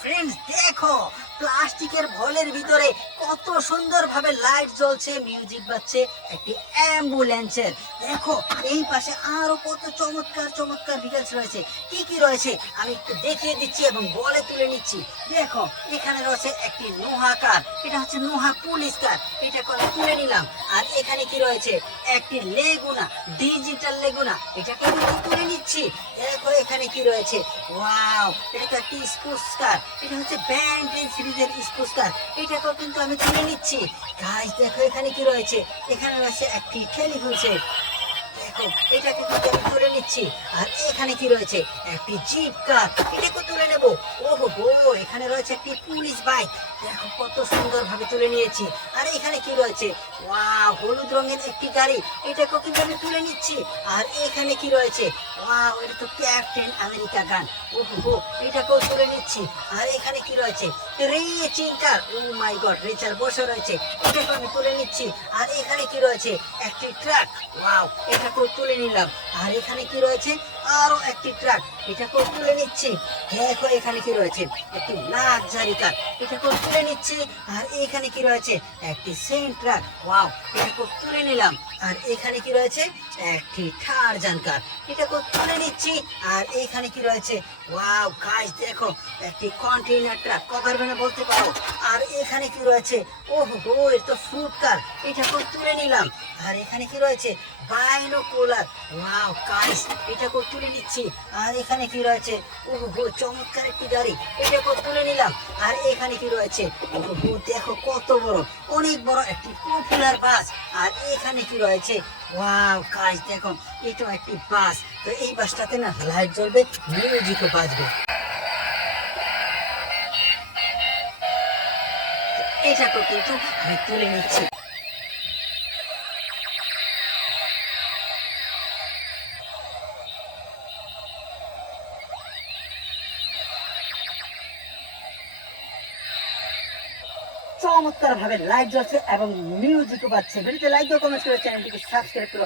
Friends দেখো, প্লাস্টিকের ভলের ভিতরে কত সুন্দরভাবে লাইট জ্বলছে, মিউজিক বাজছে একটি অ্যাম্বুলেন্সের। দেখো এই পাশে আরো কত চমৎকার চমৎকার ডিটেলস রয়েছে। কি কি রয়েছে আমি একটু দেখিয়ে দিচ্ছি এবং বলে তুলে নিচ্ছি। দেখো এখানে রয়েছে একটি নোহা কার, এটা হচ্ছে নোহা পুলিশ কার, এটা করে তুলে নিলাম। আর এখানে কি রয়েছে একটি লেগুনা, ডিজিটাল লেগুনা, এটাকে কিন্তু তুলে নিচ্ছি। দেখো এখানে কি রয়েছে, ওয়াও, এটা তো একটি স্পোর্টস কার, এটা হচ্ছে ব্যান্ড সিরিজের স্পোর্টস কার, এটাকেও কিন্তু আমি তুলে নিচ্ছি। গাইস দেখো এখানে কি রয়েছে, এখানে রয়েছে একটি টেলিফোন সেট, দেখো এটাকে কিন্তু আমি তুলে নিচ্ছি। আর এখানে কি রয়েছে একটি জিপ কার, এটাকে তুলে নেব। ওহো হো, এখানে রয়েছে একটি পুলিশ বাইক, দেখো কত সুন্দর ভাবে তুলে নিয়েছি। আর এখানে কি রয়েছে, ওয়াও, হলুদ রঙের একটি গাড়ি, এটাকেও কিন্তু আমি তুলে নিচ্ছি। আর এখানে কি রয়েছে, ওয়াও, এটা তো ক্যাপ্টেন আমেরিকা গান, ওহো হো, এটাকেও তুলে নিচ্ছি। আর এখানে কি রয়েছে রেচিং কার, ও মাই গড, রেচার বসে রয়েছে, এটাকে আমি তুলে নিচ্ছি। আর এখানে কি রয়েছে একটি ট্রাক, ওয়াও, এটাকেও তুলে নিলাম। আর এখানে কি রয়েছে আরো একটি ট্রাক, এটাকেও তুলে নিচ্ছি। দেখো এখানে কি রয়েছে একটি লাক্সারি কার, এটাকেও তুলে নিচ্ছি। আর এখানে কি রয়েছে একটি সেম ট্রাক, ওয়াও, এটাকেও তুলে নিলাম। আর এখানে কি রয়েছে একটি টারজান কার, এটাকেও তুলে নিচ্ছি। আর এখানে কি রয়েছে, ওয়াও গাইস দেখো একটি কন্টেইনার ট্রাক, কভার ভ্যানে বলতে পারো। আর এখানে কি রয়েছে, ওহো হো, এটা তো ফ্রুট কার, এটাকেও তুলে নিলাম। আর এখানে কি রয়েছে বাইনোকুলার, ওয়াও গাইস, এটাকেও তুলে নিচ্ছি। আর এখানে কি রয়েছে, ওহো হো, চমৎকার একটি গাড়ি, এটাকেও তুলে নিলাম। আর এখানে কি রয়েছে, ওহো হো, দেখো কত বড়, অনেক বড় একটি পপুলার বাস। আর এখানে কি রয়েছে, ওয়াও গাইস দেখো, এটাও একটি বাস। তো এই বাসটাতে না লাইট জ্বলবে, মিউজিকও বাজবে। এটাকেও কিন্তু আমি তুলে নিচ্ছি। চমৎকার ভাবে লাইট জ্বলছে এবং মিউজিকও বাজছে। ভিডিওতে লাইক দাও, কমেন্ট করে চ্যানেলটিকে সাবস্ক্রাইব করো।